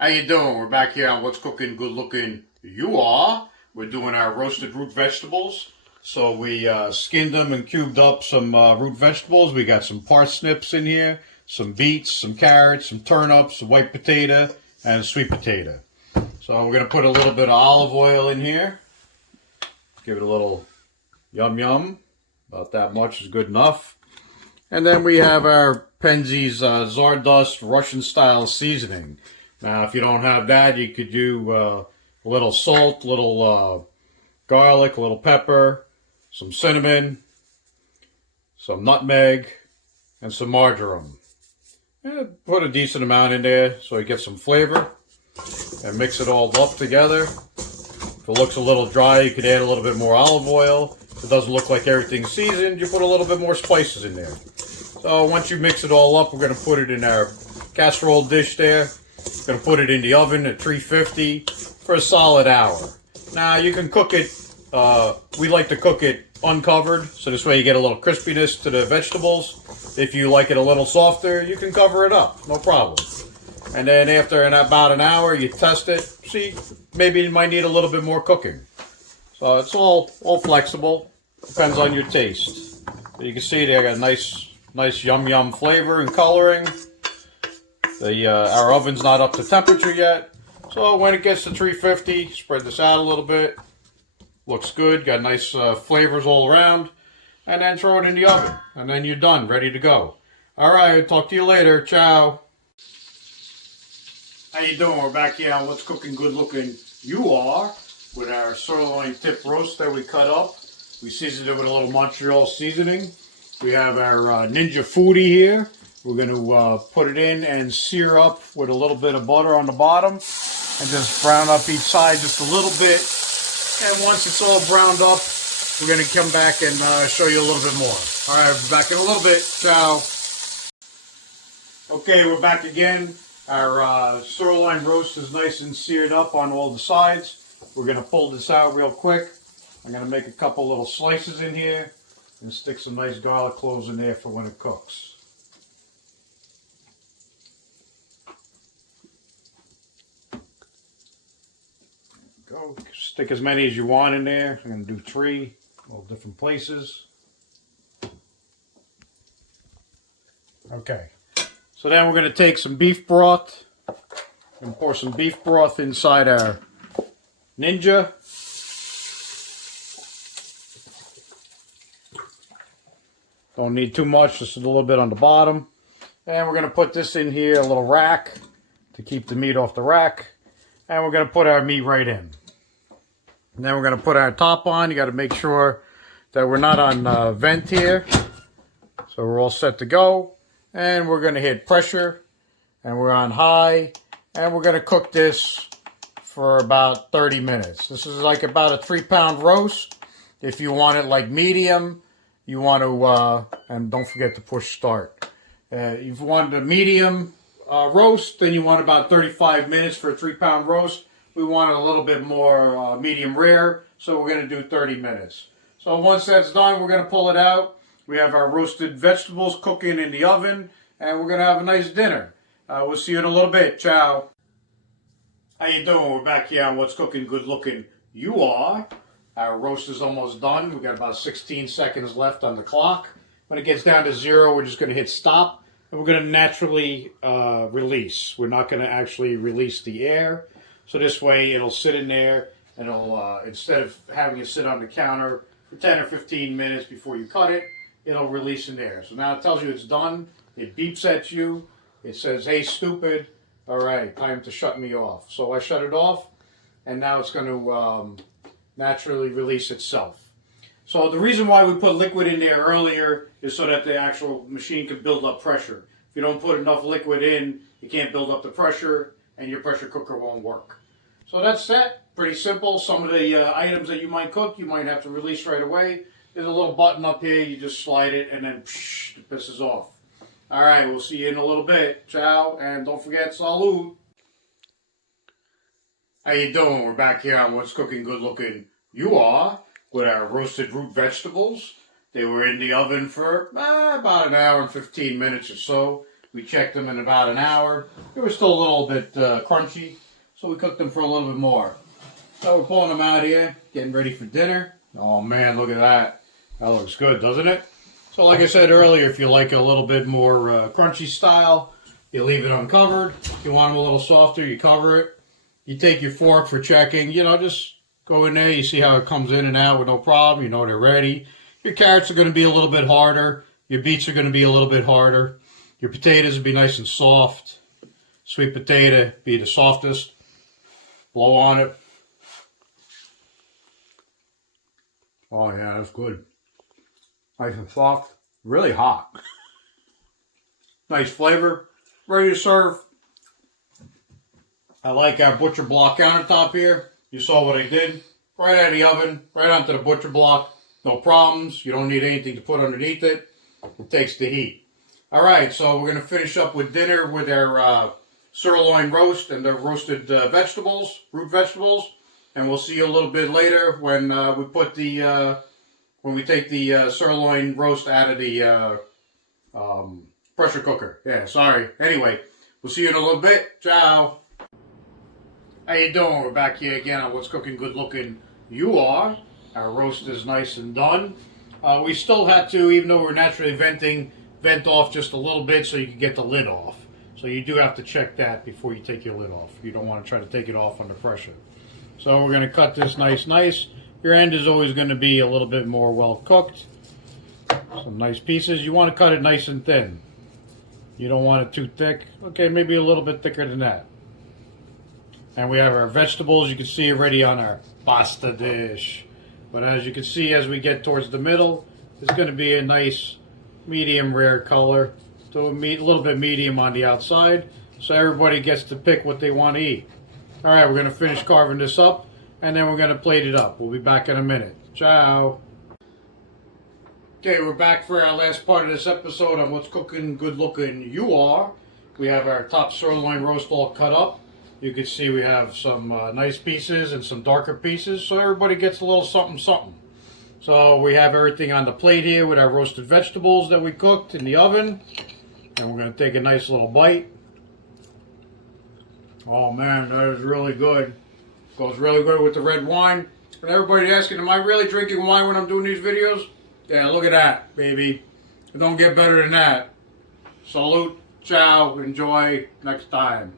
How you doing? We're back here on What's Cooking Good Looking You Are. We're doing our roasted root vegetables. So we skinned them and cubed up some root vegetables. We got some parsnips in here, some beets, some carrots, some turnips, some white potato, and sweet potato. So we're going to put a little bit of olive oil in here. Give it a little yum yum. About that much is good enough. And then we have our Penzeys Czardust Russian style seasoning. Now, if you don't have that, you could do a little salt, a little garlic, a little pepper, some cinnamon, some nutmeg, and some marjoram. Put a decent amount in there so you get some flavor, and mix it all up together. If it looks a little dry, you could add a little bit more olive oil. If it doesn't look like everything's seasoned, you put a little bit more spices in there. So once you mix it all up, we're going to put it in our casserole dish there. Going to put it in the oven at 350 for a solid hour. Now you can cook it, we like to cook it uncovered, so this way you get a little crispiness to the vegetables. If you like it a little softer, you can cover it up, no problem. And then after about an hour, you test it. See, maybe it might need a little bit more cooking. So it's all flexible, depends on your taste. So you can see they got nice yum yum flavor and coloring. Our oven's not up to temperature yet, so when it gets to 350, spread this out a little bit. Looks good, got nice flavors all around, and then throw it in the oven, and then you're done, ready to go. All right, talk to you later. Ciao. How you doing? We're back here on What's Cooking Good Looking You Are with our sirloin tip roast that we cut up. We seasoned it with a little Montreal seasoning. We have our Ninja Foodie here. We're going to put it in and sear up with a little bit of butter on the bottom and just brown up each side just a little bit. And once it's all browned up, we're going to come back and show you a little bit more. All right, we'll be back in a little bit. Ciao. Okay, we're back again. Our sirloin roast is nice and seared up on all the sides. We're going to pull this out real quick. I'm going to make a couple little slices in here and stick some nice garlic cloves in there for when it cooks. Go. Stick as many as you want in there. I'm going to do 3, all different places. Okay. So then we're going to take some beef broth and pour some beef broth inside our Ninja. Don't need too much, just a little bit on the bottom. And we're going to put this in here, a little rack to keep the meat off the rack. And we're going to put our meat right in. And then we're going to put our top on. You got to make sure that we're not on vent here. So we're all set to go. And we're going to hit pressure. And we're on high. And we're going to cook this for about 30 minutes. This is like about a 3-pound roast. If you want it like medium, you want to, and don't forget to push start. If you want a medium roast, then you want about 35 minutes for a 3-pound roast. We want it a little bit more medium rare, so we're going to do 30 minutes. So once that's done, we're going to pull it out. We have our roasted vegetables cooking in the oven, and we're going to have a nice dinner. We'll see you in a little bit. Ciao. How you doing? We're back here on What's Cooking Good Looking You Are. Our roast is almost done. We've got about 16 seconds left on the clock. When it gets down to 0, we're just going to hit stop, and we're going to naturally release. We're not going to actually release the air. So this way it'll sit in there, and it'll instead of having it sit on the counter for 10 or 15 minutes before you cut it, it'll release in there. So now it tells you it's done. It beeps at you. It says, "Hey, stupid. All right, time to shut me off." So I shut it off, and now it's going to naturally release itself. So the reason why we put liquid in there earlier is so that the actual machine can build up pressure. If you don't put enough liquid in, you can't build up the pressure, and your pressure cooker won't work. So that's that. Pretty simple. Some of the items that you might cook, you might have to release right away. There's a little button up here. You just slide it, and then it pisses off. All right, we'll see you in a little bit. Ciao, and don't forget, salud. How you doing? We're back here on What's Cooking Good Looking You Are with our roasted root vegetables. They were in the oven for about an hour and 15 minutes or so. We checked them in about an hour. They were still a little bit crunchy, so we cooked them for a little bit more. So we're pulling them out here, getting ready for dinner. Oh man, look at that. That looks good, doesn't it? So like I said earlier, if you like a little bit more crunchy style, you leave it uncovered. If you want them a little softer, you cover it. You take your fork for checking, you know, just go in there, you see how it comes in and out with no problem, you know they're ready. Your carrots are going to be a little bit harder. Your beets are going to be a little bit harder. Your potatoes will be nice and soft. Sweet potato be the softest. Blow on it. Oh yeah, that's good. Nice and soft. Really hot. Nice flavor. Ready to serve. I like our butcher block countertop here. You saw what I did. Right out of the oven, right onto the butcher block. No problems. You don't need anything to put underneath it. It takes the heat. Alright, so we're going to finish up with dinner with our sirloin roast and the roasted vegetables, root vegetables. And we'll see you a little bit later when we put the when we take the sirloin roast out of the pressure cooker. Yeah, sorry. Anyway, we'll see you in a little bit. Ciao. How you doing? We're back here again on What's Cooking Good Looking You Are. Our roast is nice and done. We still had to, even though we're naturally venting, vent off just a little bit so you can get the lid off. So you do have to check that before you take your lid off. You don't want to try to take it off under pressure. So we're going to cut this nice. Your end is always going to be a little bit more well cooked. Some nice pieces. You want to cut it nice and thin. You don't want it too thick. Okay, maybe a little bit thicker than that. And we have our vegetables. You can see already on our pasta dish. But as you can see, as we get towards the middle, it's going to be a nice medium rare color. So a little bit medium on the outside. So everybody gets to pick what they want to eat. Alright, we're going to finish carving this up. And then we're going to plate it up. We'll be back in a minute. Ciao. Okay, we're back for our last part of this episode on What's Cooking Good Looking You Are. We have our top sirloin roast all cut up. You can see we have some nice pieces and some darker pieces, so everybody gets a little something. So we have everything on the plate here with our roasted vegetables that we cooked in the oven. And we're going to take a nice little bite. Oh man, that is really good. Goes really good with the red wine. And everybody asking, am I really drinking wine when I'm doing these videos? Yeah, look at that, baby. It don't get better than that. Salute, ciao, enjoy, next time.